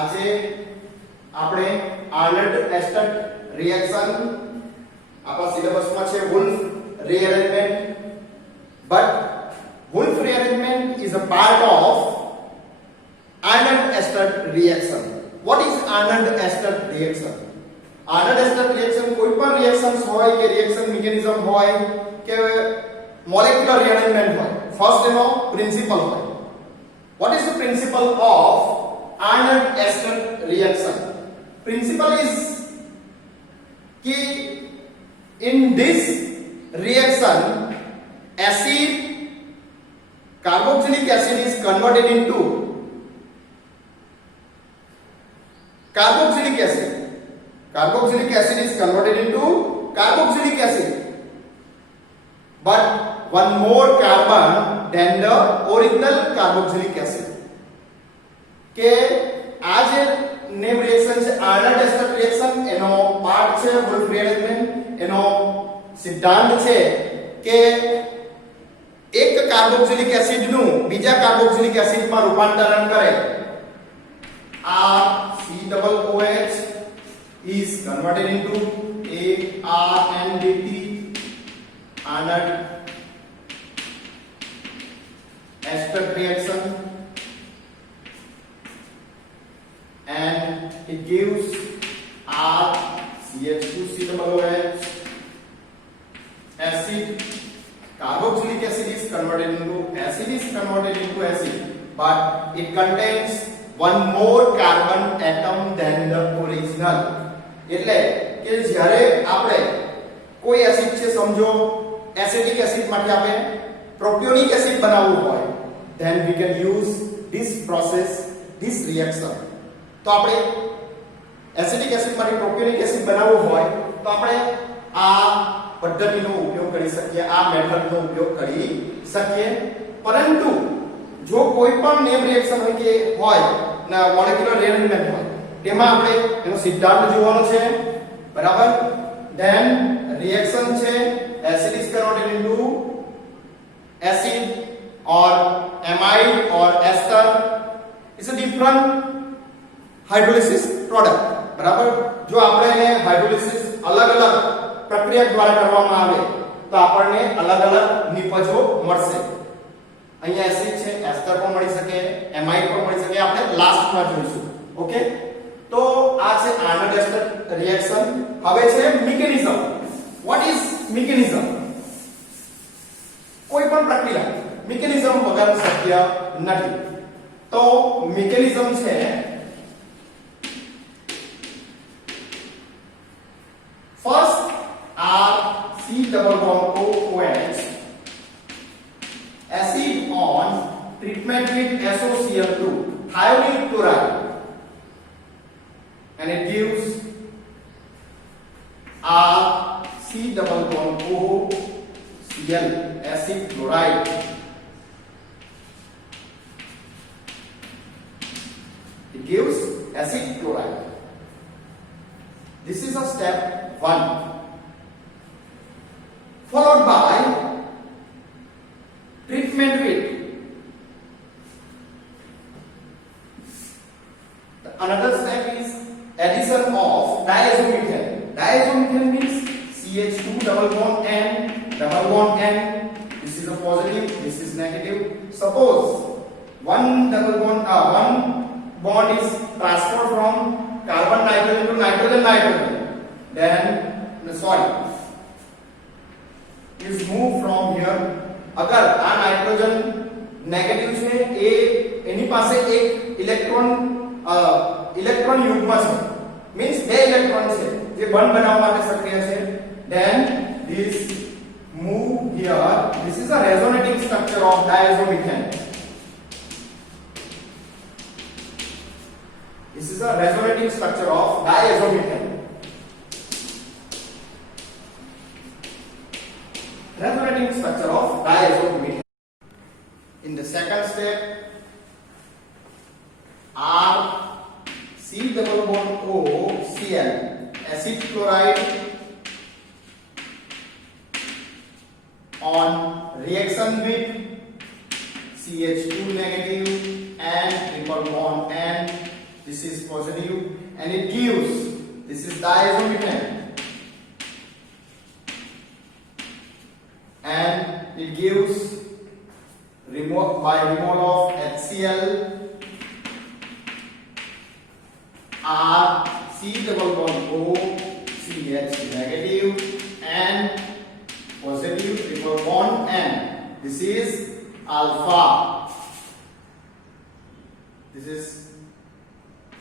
આજે આપણે આર્નલ્ડ એસ્ટન રિએક્શન આપણા સિલેબસમાં છે wolf rearrangement, but Wolff rearrangement is a part of Arnold-Esther reaction. What is Arnold-Esther reaction? Arnold-Esther reaction કોઈ પણ reactions હોય કે reaction mechanism હોય કે molecular rearrangement હોય, first એનો principle હોય. What is the principle of Arnold-Esther reaction? Principle is कि in this reaction acid carboxylic acid is converted into carboxylic acid. Carboxylic acid is converted into carboxylic acid, but one more carbon than the original carboxylic acid. કે આ જે name reaction છે આર્નલ્ડ-એસ્ટર રિએક્શન એનો પાર્ટ છે વુલ્ફ રિએરેન્જમેન્ટ. એનો સિદ્ધાંત છે કે એક કાર્બોક્સિલિક એસિડ નું બીજા કાર્બોક્સિલિક એસિડ માં રૂપાંતરણ કરે. આ COOH is converted into ARNDT, Arnold-Esther reaction, and it gives RCH2COOH. Acid, carboxylic acid is converted into acid, but it contains one more carbon atom than the original. એટલે કે જ્યારે આપણે કોઈ એસિડ છે સમજો એસિડિક એસિડ માટે આપણે પ્રોપિયોનિક એસિડ બનાવવું હોય, then we can use this process, this reaction. તો આપણે એસિડિક એસિડ માટે પ્રોપિયોનિક એસિડ બનાવવું હોય તો આપણે આ પદ્ધતિનો ઉપયોગ કરી શકીએ, આ મેથડનો ઉપયોગ કરી શકીએ. પરંતુ જો કોઈ પણ નેમ રિએક્શન હોય કે હોય ના મોલેક્યુલર રિએરેન્જમેન્ટ હોય તેમાં આપણે એનો સિદ્ધાંત જોવાનો છે, બરાબર. ધેન રિએક્શન છે acid is converted into acid or એમાઇડ or ester is a different hydrolysis product, બરાબર. જો આપણે એને હાઇડ્રોલિસિસ અલગ અલગ પ્રક્રિયા દ્વારા કરવામાં આવે તો આપણને અલગ અલગ નિપજો મળશે. અહીંયા એસિડ છે, એસ્ટર પણ મળી શકે, એમાઇડ પણ મળી શકે, આપણે લાસ્ટમાં જોઈશું. ઓકે, તો આ છે આર્નલ્ડ-એસ્ટર રિએક્શન. હવે છે મિકેનિઝમ. What is mechanism? કોઈ પણ પ્રક્રિયા મિકેનિઝમ વગર શક્ય નથી. તો મિકેનિઝમ છે first COOH acid on treatment with SOCl2 thionyl chloride, and it gives COOCl acid chloride. It gives acid chloride. This is a step 1, followed by treatment with another step is addition of diazomethane. Diazomethane means CH2 double bond N. This is a positive, this is negative. Suppose one bond is transferred from carbon nitrogen to nitrogen, then is moved from here. अगर આ nitrogen negative છે એ એની પાસે એક ઇલેક્ટ્રોન યુગ્મ છે, મીન્સ બે ઇલેક્ટ્રોન છે જે બંધ બનાવવા માટે સક્રિય છે. then this move here. This is a resonating structure of diazomethane. This is a resonating structure of diazomethane. Resonating structure of diazomethane. In the second step, RCOOCl acid chloride on reaction with CH2 negative and triple bond N. This this is positive, and it gives, this is diazomethane, and it gives by removal of HCl R C double bond O CH negative and positive triple bond N. This is alpha. This is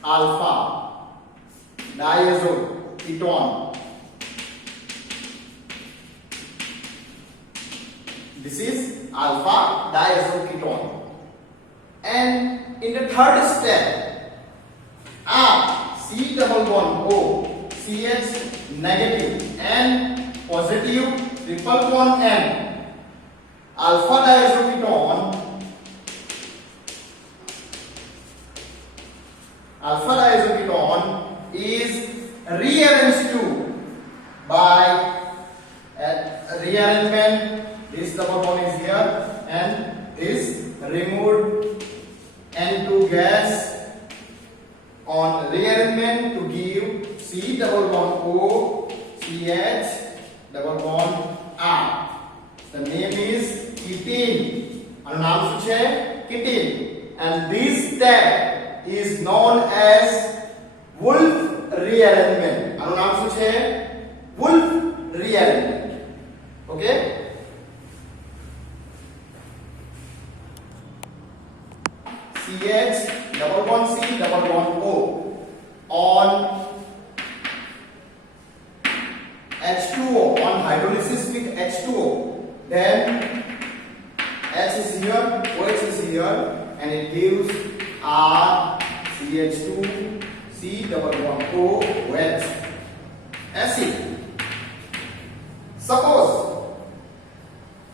alpha diazoketone. This is alpha diazoketone. And in the third step, R C double bond O CH negative and positive triple bond N. Alpha diazoketone is rearranged to by rearrangement. This double bond is here and this removed N2 gas on rearrangement to give C double bond O CH double bond R. The name is ketene. Our નામ શું છે? Ketene. And this step is known as Wolff rearrangement. our નામ શું છે? Wolff rearrangement. Okay? CH double bond C double bond O on H2O, on hydrolysis with H2O, then H is here, OH is here, and it gives R CH2 C double bond O OH acid. Suppose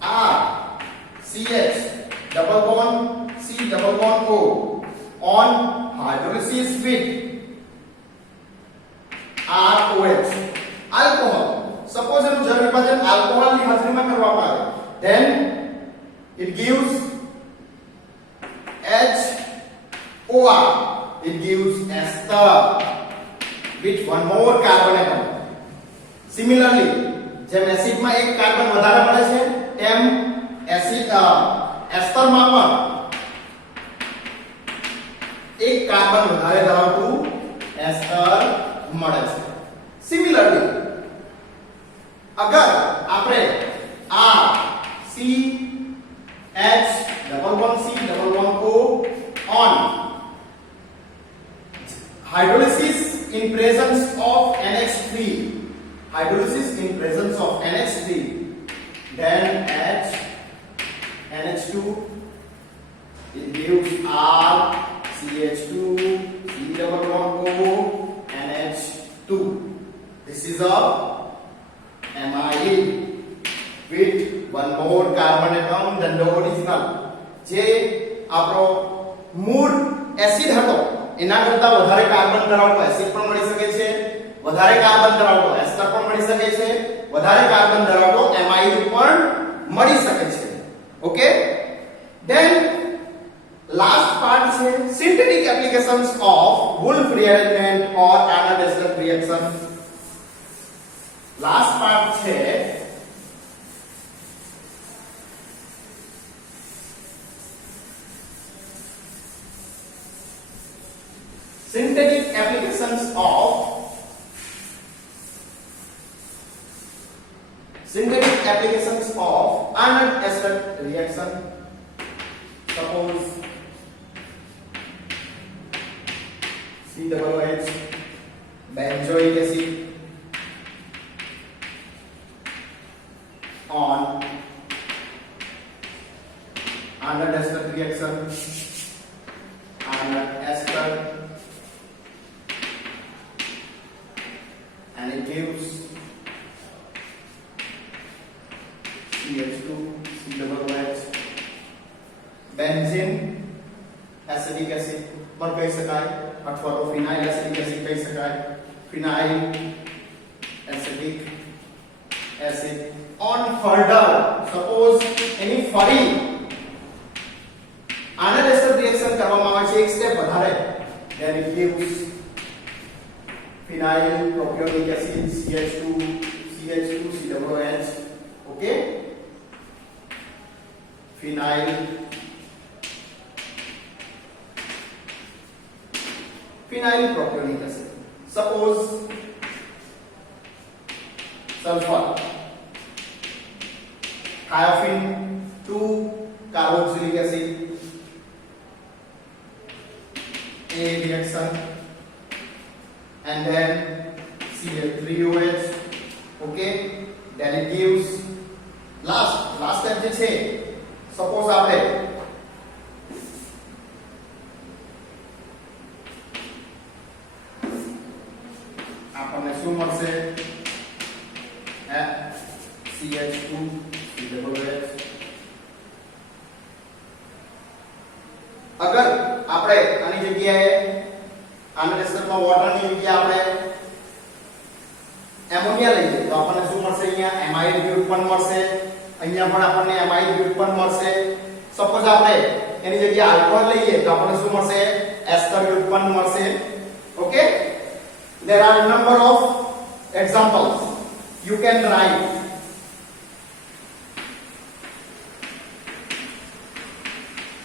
R CH double bond C double bond O on hydrolysis with ROH alcohol. Suppose એનું જળ વિભાજન alcohol ની હાજરીમાં કરવામાં આવે, then it gives HOR, it gives ester with one more carbon atom. Similarly, જેમ એસિડ માં એક કાર્બન વધારે મળે છે, તેમ એસિડ એસ્ટર માં પણ એક કાર્બન વધારે ધરાવતું એસ્ટર મળે છે. Similarly, अगर આપણે R C H double bond C double bond O on hydrolysis in presence of NH3, hydrolysis in presence of NH3, then H NH2, it gives R CH2 C double bond O NH2. This is a amide with one more carbon atom than the original. જે આપણો મૂળ એસિડ હતો એના કરતા વધારે કાર્બન ધરાવતો એસિડ પણ મળી શકે છે, વધારે કાર્બન ધરાવતો એસ્ટર પણ મળી શકે છે, વધારે કાર્બન ધરાવતો એમાઇડ પણ મળી શકે છે. ઓકે, then last part છે synthetic applications of Wolff rearrangement or Arnold-Esser reaction. Last part છે synthetic applications of Arnold-Esser reaction. Suppose COOH benzoic acid on Arnold-Esser reaction, Arnold-Esser, and it gives CH2 COOH benzene acidic acid પણ કહી શકાય, અથવા તો phenyl acidic acid કહી શકાય, phenyl acidic acid on further. Suppose any ફરી Arnold-Esser reaction કરવામાં આવે છે એક સ્ટેપ વધારે, then it gives phenyl propionic acid CH2COH. Okay, phenyl propionic acid. Suppose sulfur, thiophenol 2 carboxylic acid, a reaction, and then Cl3OH. Okay, then it gives last step જે છે, સપોઝ આપણને શું મળશે? CH2COH. અગર આપણે આની જગ્યાએ આના રેસ્ટરમાં વોટરની જગ્યાએ આપણે એમોનિયા લઈએ તો આપણને શું મળશે? અહીંયા એમાઇડ વ્યુત્પન્ન મળશે, અહીંયા પણ આપણને એમાઇડ વ્યુત્પન્ન મળશે. સપોઝ આપણે એની જગ્યાએ આલ્કોહોલ લઈએ તો આપણને શું મળશે? એસ્ટર વ્યુત્પન્ન મળશે. Okay, there are number of examples you can write.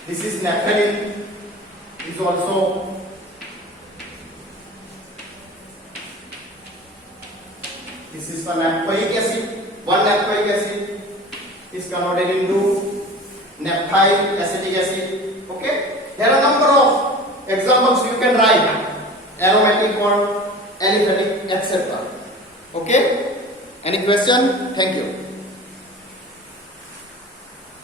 This is naphthalene, is also this is for naphthoic acid. One naphthoic acid is converted into naphthyl acetic acid. Okay, there are number of examples you can write: aromatic or aliphatic, etc. Okay, any question? Thank you.